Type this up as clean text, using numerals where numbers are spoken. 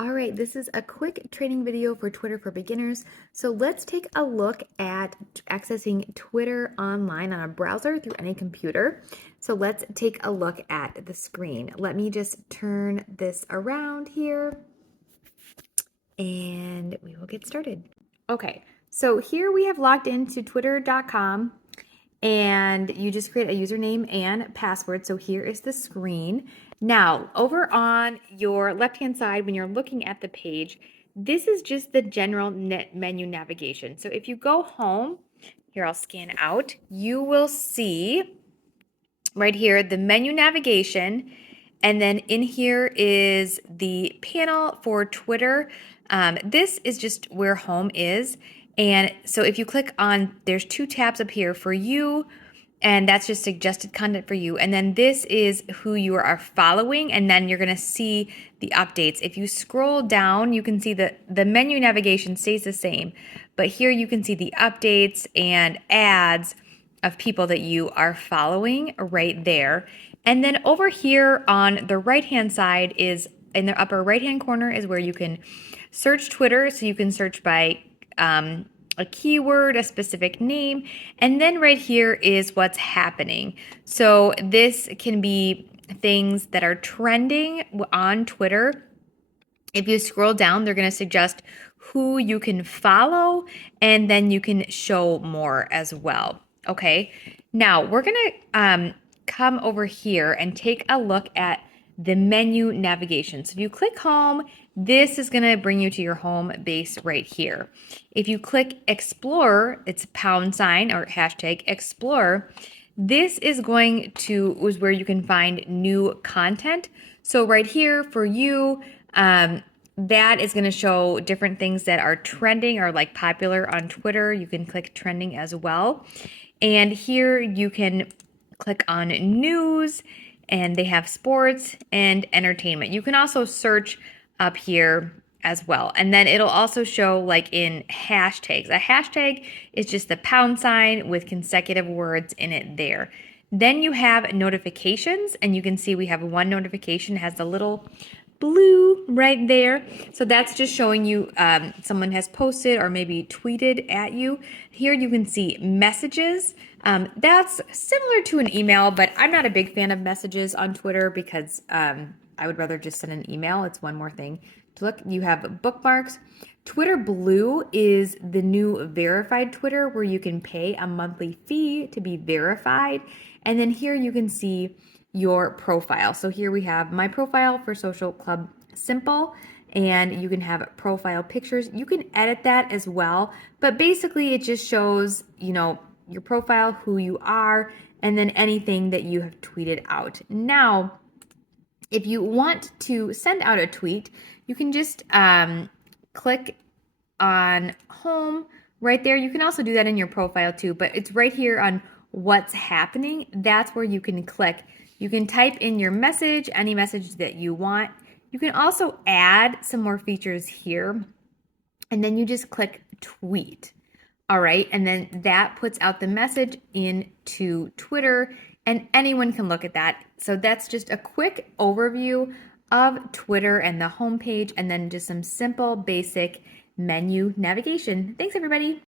All right, this is a quick training video for Twitter for beginners. So let's take a look at accessing Twitter online on a browser through any computer. So let's take a look at the screen. Let me just turn this around here and we will get started. Okay, so here we have logged into twitter.com and you just create a username and password. So here is the screen. Now, over on your left-hand side, when you're looking at the page, this is just the general menu navigation. So if you go home, here I'll scan out, you will see right here the menu navigation, and then in here is the panel for Twitter. This is just where home is. And so if you click on, there's two tabs up here for you, and that's just suggested content for you. And then this is who you are following, and then you're gonna see the updates. If you scroll down, you can see that the menu navigation stays the same, but here you can see the updates and ads of people that you are following right there. And then over here on the right-hand side is, in the upper right-hand corner, is where you can search Twitter. So you can search by a keyword, a specific name, and then right here is what's happening. So this can be things that are trending on Twitter. If you scroll down, they're going to suggest who you can follow, and then you can show more as well. Okay, now we're going to come over here and take a look at the menu navigation. So if you click home, this is going to bring you to your home base right here. If you click explore, it's pound sign or hashtag explore. This is is where you can find new content. So right here for you, that is going to show different things that are trending or like popular on Twitter. You can click trending as well. And here you can click on news, and they have sports and entertainment. You can also search up here as well. And then it'll also show like in hashtags. A hashtag is just the pound sign with consecutive words in it there. Then you have notifications, and you can see we have one notification, it has the little blue right there. So that's just showing you someone has posted or maybe tweeted at you. Here you can see messages. That's similar to an email, but I'm not a big fan of messages on Twitter because I would rather just send an email. It's one more thing to look. You have bookmarks. Twitter Blue is the new verified Twitter where you can pay a monthly fee to be verified. And then here you can see your profile. So here we have my profile for Social Club Simple, and you can have profile pictures. You can edit that as well, but basically it just shows, your profile, who you are, and then anything that you have tweeted out. Now, if you want to send out a tweet, you can just click on home right there. You can also do that in your profile too, but it's right here on what's happening. That's where you can click. You can type in your message, any message that you want. You can also add some more features here, and then you just click tweet. All right, and then that puts out the message into Twitter, and anyone can look at that. So that's just a quick overview of Twitter and the homepage, and then just some simple basic menu navigation. Thanks, everybody.